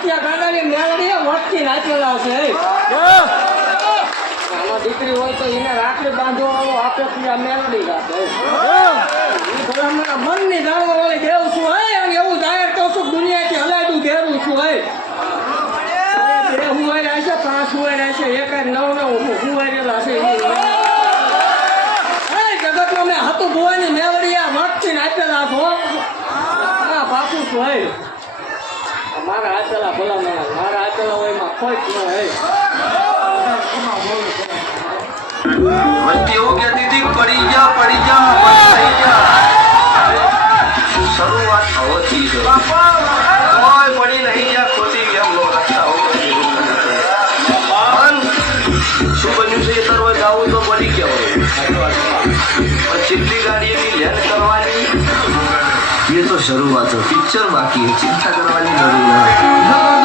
વચ્ચિયા ગાડાની મેળવી વચ્ચી નાચેલા છે. આમાં દીકરી હોય તો એને રાખડી બાંધો આપે ત્યાં મેળવી ગાતે. મનની જાણવા વાળી દેવ છું હે અને એવું જાહેર તો છું દુનિયાથી હલાડું ઘેરું છું હે. બે હુવાઈ છે 5 હુવાઈ છે 1 હુવાયેલા છે. જગતમાં મેં હતું ભુવાની મેવડિયા વટથી નાચેલા છો. હા પાકું છું હે. મારા હાચેલા ભલા મારા હાચેલા હોય એમાં કોઈ જ ન હે. વચ્ચે એવું કહેતી હતી પડી જા થઈ જા. શરૂઆત હોતી છે કોઈ પડી નહીં જા ખોટી કેમ નો રસ્તા શું બન્યું છે એ તરફ જાવું તો પડી કહેવાય. પણ જેટલી ગાડી એની લેન કરવાની એ તો શરૂઆત પિક્ચર બાકી ચિંતા કરવાની જરૂર નથી.